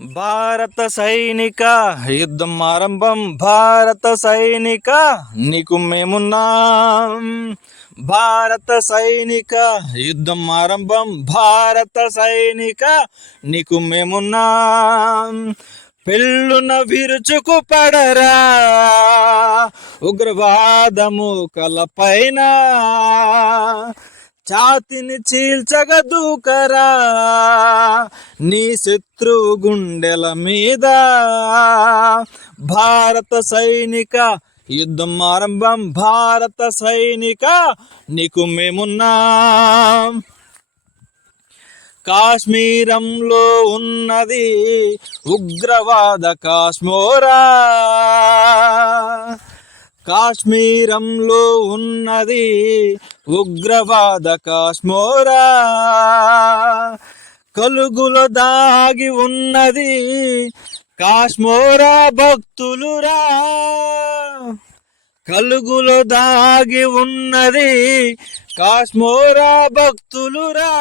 భారత సైనిక యుద్ధం ఆరంభం. భారత సైనిక నీకు మేమున్నాం. భారత సైనిక యుద్ధం ఆరంభం. భారత సైనిక నీకు మేమున్నాం. పెళ్ళున విరుచుకు పడరా ఉగ్రవాదము కలపైన, ఛాతిని చీల్చగా దూకరా నీ శత్రువు గుండెల మీద. భారత సైనిక యుద్ధం ఆరంభం. భారత సైనిక నీకు మేమున్నాం. కాశ్మీరంలో ఉన్నది ఉగ్రవాద కాశ్మోరా. కాశ్మీరంలో ఉన్నది ఉగ్రవాద కాశ్మోరా. కలుగులో దాగి ఉన్నది కాశ్మోరా భక్తులురా. కలుగులో దాగి ఉన్నది కాశ్మోరా భక్తులురా.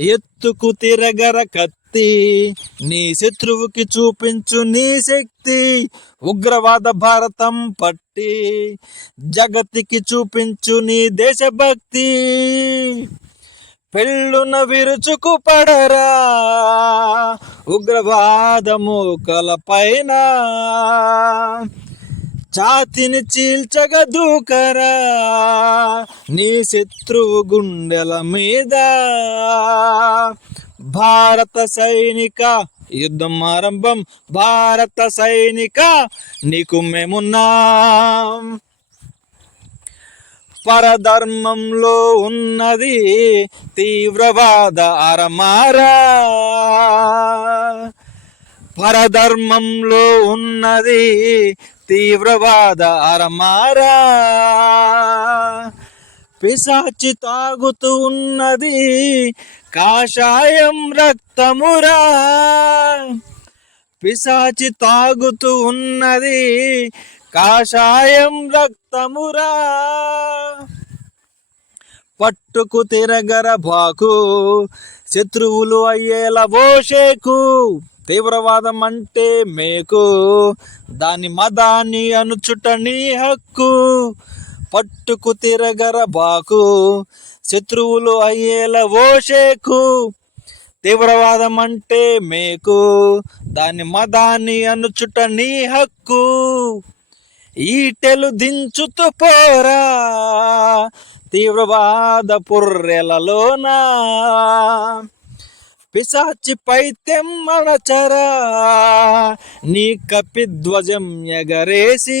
ఎత్తుకు తిరగర కత్తి, నీ శత్రువుకి చూపించు నీ శక్తి. ఉగ్రవాద భారతం పట్టి జగతికి చూపించు నీ దేశభక్తి. పెళ్ళున విరుచుకు పడరా ఉగ్రవాదము కలపైన, ఛాతిని చీల్చగా దూకరా నీ శత్రువు గుండెల మీద. భారత సైనిక యుద్ధం ఆరంభం. భారత సైనిక నీకు మేమున్నాం. పరధర్మంలో ఉన్నది తీవ్రవాద అరమారా. పరధర్మంలో ఉన్నది తీవ్రవాద అరమారా. పిశాచి తాగుతూ ఉన్నది కాషాయం రక్తమురా. పిశాచి తాగుతూ ఉన్నది కాషాయం రక్తమురా. పట్టుకు తిరగర బాకు శత్రువులు అయ్యేలా ఓషేకు. తీవ్రవాదం అంటే మేకు, దాని మదాన్ని అనుచుట నీ హక్కు. పట్టుకు తిరగర బాకు శత్రువులు అయ్యేలా ఓషేకు. తీవ్రవాదం అంటే మేకు, దాని మదాన్ని అనుచుట నీ హక్కు. ఈటెలు దించుతూ పోరా తీవ్రవాద పుర్రెలలోనా. పిశాచి పైత్యమనచరా నీ కపిధ్వజం ఎగరేసి.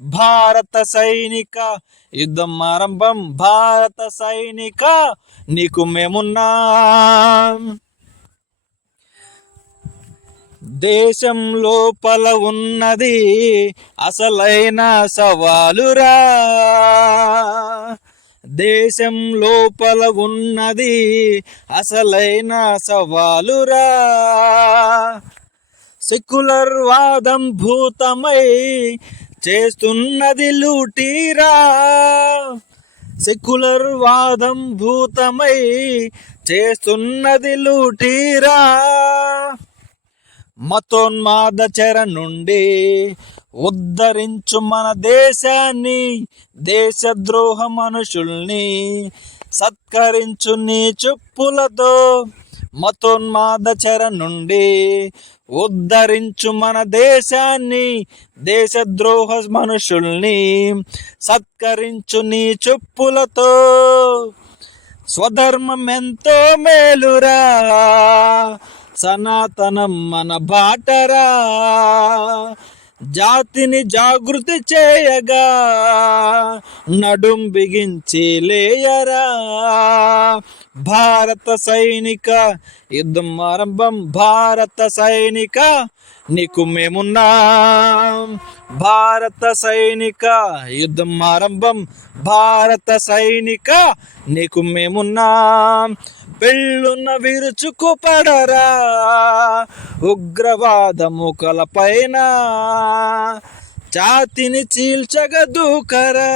భారత సైనిక యుద్ధం ఆరంభం. భారత సైనిక నీకు మేమున్నాం. దేశం లోపల ఉన్నది అసలైన సవాలురా. దేశం లోపల ఉన్నది అసలైన సవాలురా. సెక్యులర్ వాదం భూతమై చేస్తున్నది లూటీరా. సెక్యులర్ వాదం భూతమై చేస్తున్నది లూటీరా. మతోన్మాద చెర నుండి ఉద్ధరించు మన దేశాన్ని. దేశద్రోహ మనుషుల్ని సత్కరించు నీ చెప్పులతో. మతోన్మాద చెర నుండి ఉద్ధరించు మన దేశాన్ని. దేశద్రోహ మనుషుల్ని సత్కరించు నీ చెప్పులతో. స్వధర్మం ఎంతో మేలురా, సనాతనం మన బాటరా. జాతిని జాగృతి చేయగా నడుం బిగించి లేయరా. భారత సైనిక యుద్ధం ఆరంభం. భారత సైనిక నీకు మేమున్నాం. భారత సైనిక యుద్ధం ఆరంభం. భారత సైనిక నీకు మేమున్నాం. పెళ్ళున విరుచుకు పడరా ఉగ్రవాదము కలపైన, ఛాతిని చీల్చగ దూకరా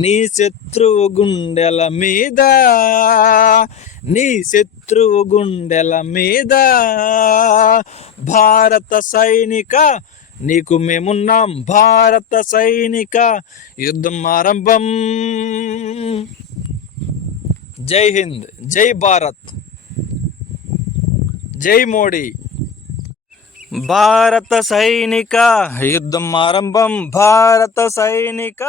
నీ శత్రువు గుండెల మీద, నీ శత్రువు గుండెల మీద. భారత సైనిక నీకు మేమున్నాం, భారత సైనిక యుద్ధం ఆరంభం. జై హింద్, జై భారత్, జై మోడీ. భారత సైనిక యుద్ధం ఆరంభం, భారత సైనిక.